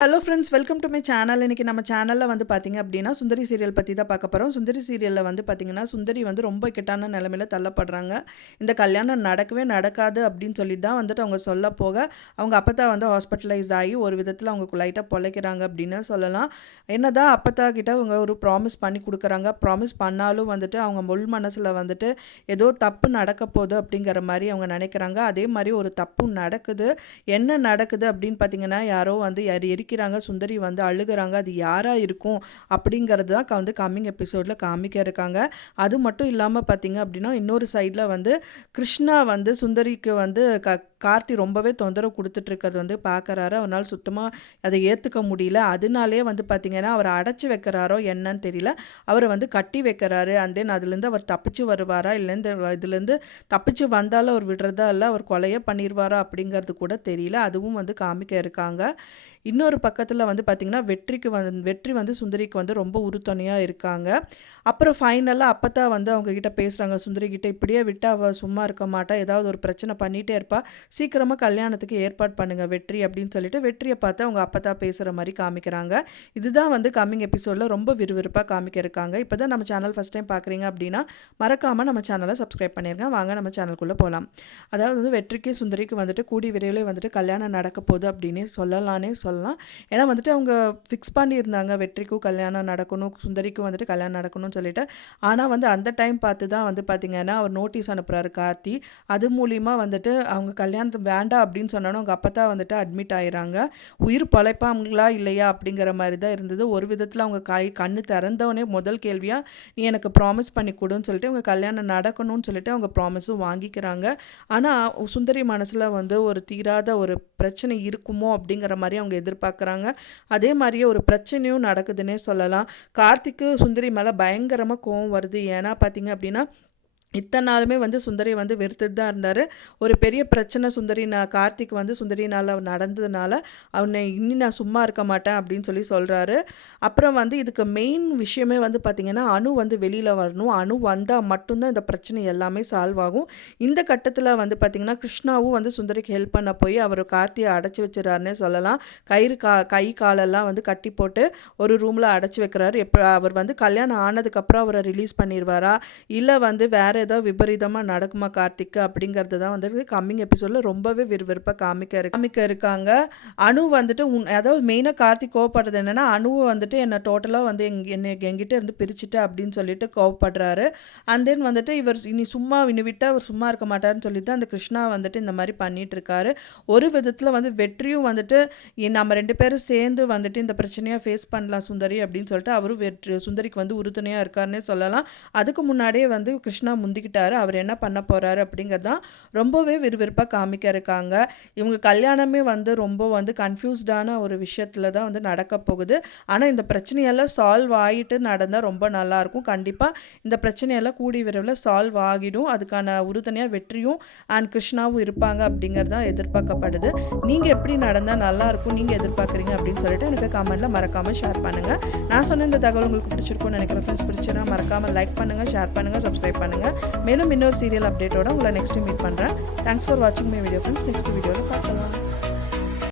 Hello friends welcome to my channel இன்றைக்கி நம்ம சேனலில் வந்து பார்த்திங்க அப்படின்னா சுந்தரி சீரியல் பற்றி தான் பார்க்க போகிறோம் சுந்தரி சீரியலில் வந்து பார்த்திங்கன்னா சுந்தரி வந்து ரொம்ப கெட்டான நிலமையில தள்ளப்படுறாங்க. இந்த கல்யாணம் நடக்கவே நடக்காது அப்படின்னு சொல்லி தான் வந்துட்டு அவங்க சொல்ல போக அவங்க அப்பத்தா வந்து ஹாஸ்பிட்டலைஸ் ஆகி ஒரு விதத்தில் அவங்க லைட்டாக பொழைக்கிறாங்க அப்படின்னு சொல்லலாம். என்னதான் அப்பத்தா கிட்ட அவங்க ஒரு ப்ராமிஸ் பண்ணி கொடுக்குறாங்க. ப்ராமிஸ் பண்ணாலும் வந்துட்டு அவங்க முள் மனசில் வந்துட்டு ஏதோ தப்பு நடக்க போகுது அப்படிங்கிற மாதிரி அவங்க நினைக்கிறாங்க. அதே மாதிரி ஒரு தப்பும் நடக்குது. என்ன நடக்குது அப்படின்னு பார்த்தீங்கன்னா யாரோ வந்து எரி சிரிக்கிறாங்க சுந்தரி வந்து அழுகுறாங்க அது யாராக இருக்கும்? அப்படிங்கிறது தான் வந்து கம்மிங் எபிசோடில் காமிக்க இருக்காங்க. அது மட்டும் இல்லாமல் பார்த்தீங்க அப்படின்னா இன்னொரு சைடில் வந்து கிருஷ்ணா வந்து சுந்தரிக்கு வந்து க கார்த்தி ரொம்பவே தொந்தரவு கொடுத்துட்ருக்கிறது வந்து பார்க்குறாரு அவனால் சுத்தமாக அதை ஏற்றுக்க முடியல. அதனாலே வந்து பார்த்திங்கன்னா அவரை அடைச்சி வைக்கிறாரோ என்னன்னு தெரியல. அவரை வந்து கட்டி வைக்கிறாரு. அண்ட் தென் அதுலேருந்து அவர் தப்பிச்சு வருவாரா? இல்லை இதுலேருந்து தப்பிச்சு வந்தாலும் அவர் விடுறதா? இல்லை அவர் கொலையே பண்ணிடுவாரா அப்படிங்கிறது கூட தெரியல. அதுவும் வந்து காமிக்க இருக்காங்க. இன்னொரு பக்கத்தில் வந்து பார்த்திங்கன்னா வெற்றிக்கு வந்து வெற்றி வந்து சுந்தரிக்கு வந்து ரொம்ப உறுதுணையாக இருக்காங்க. அப்புறம் ஃபைனலாக அப்போ தான் வந்து அவங்கக்கிட்ட பேசுகிறாங்க சுந்தரிக்கிட்ட இப்படியே விட்டு அவள் சும்மா இருக்க மாட்டா ஏதாவது ஒரு பிரச்சனை பண்ணிகிட்டே இருப்பா. சீக்கிரமாக கல்யாணத்துக்கு ஏற்பாடு பண்ணுங்கள் வெற்றி அப்படின்னு சொல்லிட்டு வெற்றியை பார்த்து அவங்க அப்போ தான் பேசுகிற மாதிரி காமிக்கிறாங்க. இதுதான் வந்து கம்மிங் எபிசோடில் ரொம்ப விறுவிறுப்பாக காமிக்க இருக்காங்க. இப்போ தான் நம்ம சேனல் ஃபஸ்ட் டைம் பார்க்குறீங்க அப்படின்னா மறக்காமல் நம்ம சேனலை சப்ஸ்கிரைப் பண்ணியிருக்கேன் வாங்க நம்ம சேனலுக்குள்ளே போகலாம் அதாவது வந்து வெற்றிக்கு சுந்தரிக்கு வந்துட்டு கூடி விரைவில் வந்துட்டு கல்யாணம் நடக்க போகுது அப்படின்னு சொல்லலானே சொல்லலாம். ஏன்னா வந்துட்டு அவங்க ஃபிக்ஸ் பண்ணியிருந்தாங்க. வெற்றிக்கும் கல்யாணம் நடக்கணும் சுந்தரிக்கும் வந்துட்டு கல்யாணம் நடக்கணும்னு சொல்லிட்டு. ஆனால் வந்து அந்த டைம் பார்த்து தான் வந்து பார்த்திங்கன்னா அவர் நோட்டீஸ் அனுப்புகிறாரு கார்த்தி. அது மூலிமா வந்துட்டு அவங்க கல்யாணத்தை வேண்டாம் அப்படின்னு சொன்னாலும் அவங்க அப்போ தான் வந்துட்டு அட்மிட் ஆயிடுறாங்க உயிர் பழைப்பாங்களா இல்லையா அப்படிங்கிற மாதிரி தான் இருந்தது. ஒரு விதத்தில் அவங்க கை கண்ணு திறந்தவொடனே முதல் கேள்வியாக நீ எனக்கு ப்ராமிஸ் பண்ணி கொடுன்னு சொல்லிட்டு அவங்க கல்யாணம் நடக்கணும்னு சொல்லிட்டு அவங்க ப்ராமிஸும் வாங்கிக்கிறாங்க. ஆனால் சுந்தரி மனசில் வந்து ஒரு தீராத ஒரு பிரச்சனை இருக்குமோ அப்படிங்கிற மாதிரி அவங்க எதிர்பார்க்குறாங்க. அதே மாதிரியே ஒரு பிரச்சனையும் நடக்குதுன்னே சொல்லலாம். கார்த்திக்கு சுந்தரி மேலே பயங்கரமாக கோவம் வருது. ஏன்னா பார்த்தீங்க அப்படின்னா இத்தனை நாளுமே வந்து சுந்தரி வந்து வெறுத்துட்டு தான் இருந்தார். ஒரு பெரிய பிரச்சனை சுந்தரி நான் கார்த்திக் வந்து சுந்தரினால் நடந்ததுனால அவனை இன்னி நான் சும்மா இருக்க மாட்டேன் அப்படின்னு சொல்லி சொல்கிறாரு அப்புறம் வந்து இதுக்கு மெயின் விஷயமே வந்து பார்த்திங்கன்னா அணு வந்து வெளியில் வரணும். அணு வந்தால் மட்டும்தான் இந்த பிரச்சனை எல்லாமே சால்வ் ஆகும். இந்த கட்டத்தில் வந்து பார்த்திங்கன்னா கிருஷ்ணாவும் வந்து சுந்தரிக்கு ஹெல்ப் பண்ண போய் அவர் கார்த்தியை அடைச்சி வச்சுறாருன்னே சொல்லலாம். கயிறு கா கை காலெல்லாம் வந்து கட்டி போட்டு ஒரு ரூமில் அடைச்சி வைக்கிறாரு. எப்போ அவர் வந்து கல்யாணம் ஆனதுக்கப்புறம் அவரை ரிலீஸ் பண்ணிடுவாரா? இல்லை வந்து வேறு ஏதோ விபரீதமாக நடக்குமா கார்த்திக்கு அப்படிங்கிறது தான் வந்துட்டு கம்மிங் எபிசோடில் ரொம்பவே விறுவிறுப்பாக காமிக்க காமிக்க இருக்காங்க. அணு வந்துட்டு உன் அதாவது மெயினாக கார்த்திக் கோவப்படுறது என்னென்னா அணுவை வந்துட்டு என்னை டோட்டலாக வந்து எங் என்னை எங்கிட்ட இருந்து பிரிச்சுட்டு அப்படின்னு சொல்லிட்டு கோவப்படுறாரு. அண்ட் தென் வந்துட்டு இவர் இனி சும்மா இனி விட்டால் அவர் சும்மா இருக்க மாட்டாருன்னு சொல்லிட்டு அந்த கிருஷ்ணா வந்துட்டு இந்த மாதிரி பண்ணிட்டு இருக்காரு ஒரு விதத்தில் வந்து வெற்றியும் வந்துட்டு நம்ம ரெண்டு பேரும் சேர்ந்து வந்துட்டு இந்த பிரச்சனையாக ஃபேஸ் பண்ணலாம் சுந்தரி அப்படின்னு சொல்லிட்டு அவரும் வெற்றி சுந்தரிக்கு வந்து உறுதுணையாக இருக்காருன்னே சொல்லலாம். அதுக்கு முன்னாடியே வந்து கிருஷ்ணா முந்திக்கிட்டாரு. அவர் என்ன பண்ண போகிறாரு அப்படிங்கிறது தான் ரொம்பவே விறுவிறுப்பாக காமிக்க இருக்காங்க. இவங்க கல்யாணமே வந்து ரொம்ப வந்து கன்ஃபியூஸ்டான ஒரு விஷயத்தில் தான் வந்து நடக்க போகுது. ஆனால் இந்த பிரச்சனையெல்லாம் சால்வ் ஆகிட்டு நடந்தால் ரொம்ப நல்லாயிருக்கும் கண்டிப்பாக இந்த பிரச்சனையெல்லாம் கூடி விரைவில் சால்வ் ஆகிடும். அதுக்கான உறுதுணையாக வெற்றியும் அண்ட் கிருஷ்ணாவும் இருப்பாங்க அப்படிங்கிறது தான் எதிர்பார்க்கப்படுது. நீங்கள் எப்படி நடந்தால் நல்லாயிருக்கும் நீங்கள் எதிர்பார்க்குறீங்க அப்படின்னு சொல்லிட்டு எனக்கு கமெண்ட்டில் மறக்காமல் ஷேர் பண்ணுங்கள் நான் சொன்ன இந்த தகவல் உங்களுக்கு பிடிச்சிருக்கும்னு நினைக்கிறேன். ஃப்ரெண்ட்ஸ் பிடிச்சினா மறக்காமல் லைக் பண்ணுங்கள் ஷேர் பண்ணுங்கள் சப்ஸ்கிரைப் பண்ணுங்கள் மேலும் இன்னொரு சீரியல் அப்டேட்டோட உங்களை நெக்ஸ்ட்டு மீட் பண்ணுறேன் தேங்க்ஸ் ஃபார் வாட்சிங் மை வீடியோ ஃப்ரெண்ட்ஸ் நெக்ஸ்ட் வீடியோவில் பார்க்கலாம்.